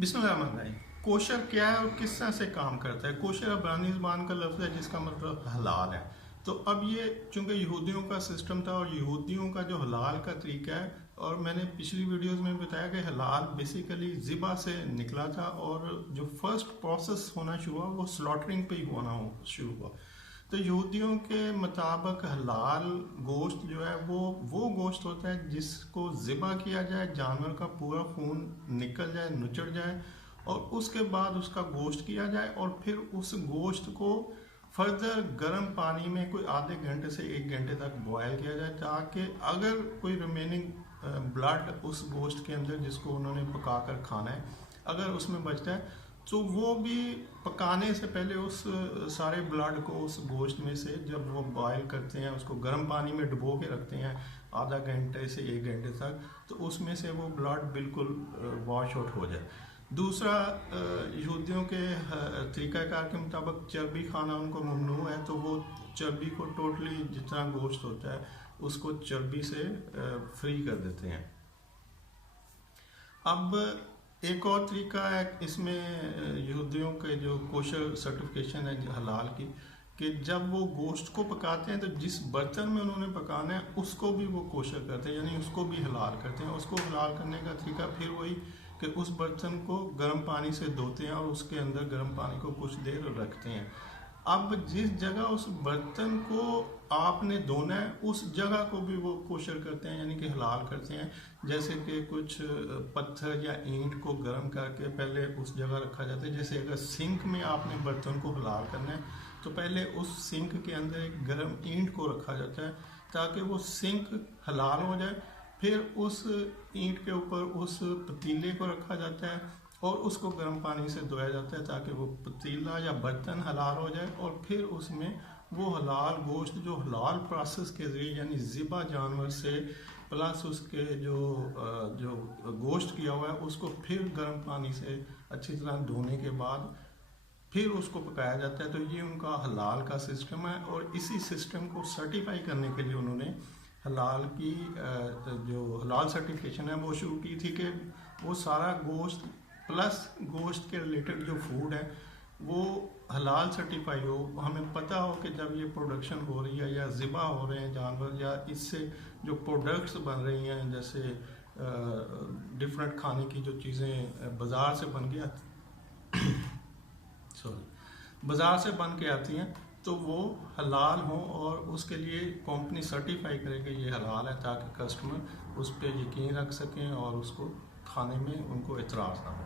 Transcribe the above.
बिस्मिल्लाहिर्रहमानिर्रहीम। कोशर क्या है और किस तरह से काम करता है? कोशर अब्रानी ज़बान का लफ्ज़ है जिसका मतलब हलाल है। तो अब ये चूंकि यहूदियों का सिस्टम था और यहूदियों का जो हलाल का तरीका है, और मैंने पिछली वीडियोस में बताया कि हलाल बेसिकली ज़िबा से निकला था और जो फर्स्ट प्रोसेस होना शुरू हुआ वो स्लॉटरिंग पे ही होना शुरू हुआ। तो यहूदियों के मुताबिक हलाल गोश्त जो है वो गोश्त होता है जिसको ज़िबा किया जाए, जानवर का पूरा खून निकल जाए, नुचड़ जाए, और उसके बाद उसका गोश्त किया जाए और फिर उस गोश्त को फर्दर गर्म पानी में कोई आधे घंटे से 1 घंटे तक बॉयल किया जाए, ताकि अगर कोई रिमेनिंग ब्लड उस गोश्त के अंदर जिसको उन्होंने पका कर खाना है अगर उसमें बचता है तो वो भी पकाने से पहले उस सारे ब्लड को उस गोश्त में से जब वो बॉयल करते हैं, उसको गर्म पानी में डुबो के रखते हैं आधा घंटे से 1 घंटे तक, तो उसमें से वो ब्लड बिल्कुल वॉश आउट हो जाए। दूसरा, यहूदियों के तरीक़ाकार के मुताबिक चर्बी खाना उनको ममनू है, तो वो चर्बी को टोटली जितना गोश्त होता है उसको चर्बी से फ्री कर देते हैं। अब एक और तरीका है इसमें यहूदियों के जो कोशर सर्टिफिकेशन है हलाल की, कि जब वो गोश्त को पकाते हैं तो जिस बर्तन में उन्होंने पकाना है उसको भी वो कोशर करते हैं, यानी उसको भी हलाल करते हैं। उसको हलाल करने का तरीका फिर वही कि उस बर्तन को गर्म पानी से धोते हैं और उसके अंदर गर्म पानी को कुछ देर रखते हैं। अब जिस जगह उस बर्तन को आपने धोना है उस जगह को भी वो कोशर करते हैं, यानी कि हलाल करते हैं। जैसे कि कुछ पत्थर या ईंट को गर्म करके पहले उस जगह रखा जाता है। जैसे अगर सिंक में आपने बर्तन को हलाल करना है तो पहले उस सिंक के अंदर एक गर्म ईंट को रखा जाता है ताकि वो सिंक हलाल हो जाए। फिर उस ईंट के ऊपर उस पतीले को रखा जाता है और उसको गर्म पानी से धोया जाता है ताकि वो पतीला या बर्तन हलाल हो जाए, और फिर उसमें वो हलाल गोश्त जो हलाल प्रोसेस के ज़रिए यानी ज़िबा जानवर से प्लस उसके जो गोश्त किया हुआ है उसको फिर गर्म पानी से अच्छी तरह धोने के बाद फिर उसको पकाया जाता है। तो ये उनका हलाल का सिस्टम है, और इसी सिस्टम को सर्टिफाई करने के लिए उन्होंने हलाल की जो हलाल सर्टिफिकेशन है वो शुरू की थी कि वो सारा गोश्त प्लस गोश्त के रिलेटेड जो फूड है वो हलाल सर्टिफाई हो। हमें पता हो कि जब ये प्रोडक्शन हो रही है या ज़िबा हो रहे हैं जानवर, या इससे जो प्रोडक्ट्स बन रही हैं जैसे डिफरेंट खाने की जो चीज़ें बाज़ार से बन के बाज़ार से बन के आती हैं, तो वो हलाल हो और उसके लिए कंपनी सर्टिफाई करे कि ये हलाल है, ताकि कस्टमर उस पर यकीन रख सकें और उसको खाने में उनको एतराज़ ना हो।